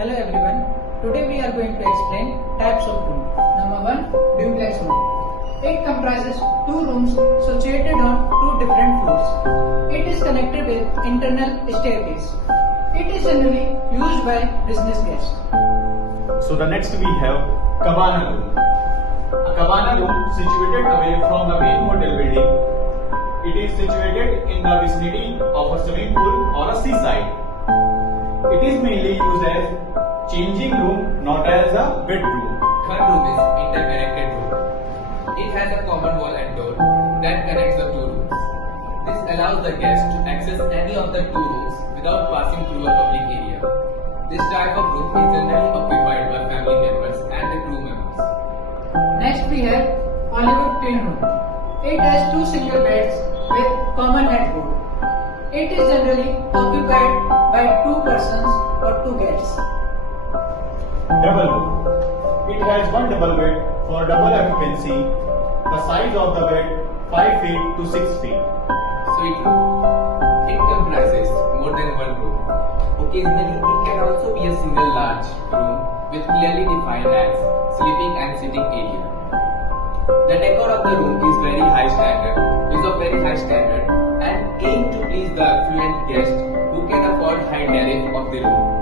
Hello everyone. Today we are going to explain types of room. Number 1, duplex room. It comprises two rooms situated on two different floors. It is connected with internal staircase. It is generally used by business guests. So the next we have Cabana Room. A Cabana Room situated away from the main hotel building. It is situated in the vicinity of a swimming pool or a seaside. It is mainly used as changing room, not as a bedroom. Third room is interconnected room. It has a common wall and door that connects the two rooms. This allows the guest to access any of the two rooms without passing through a public area. This type of room is generally occupied by family members and the crew members. Next we have Hollywood twin room. It has two single beds with common headboard. It is generally occupied by two persons or two guests. Double room. It has one double bed for double occupancy. The size of the bed 5 feet to 6 feet. Suite room. It comprises more than one room. Occasionally, it can also be a single large room with clearly defined as sleeping and sitting area. The decor of the room is of very high standard and aim to please the affluent guest who can afford high tariff of the room.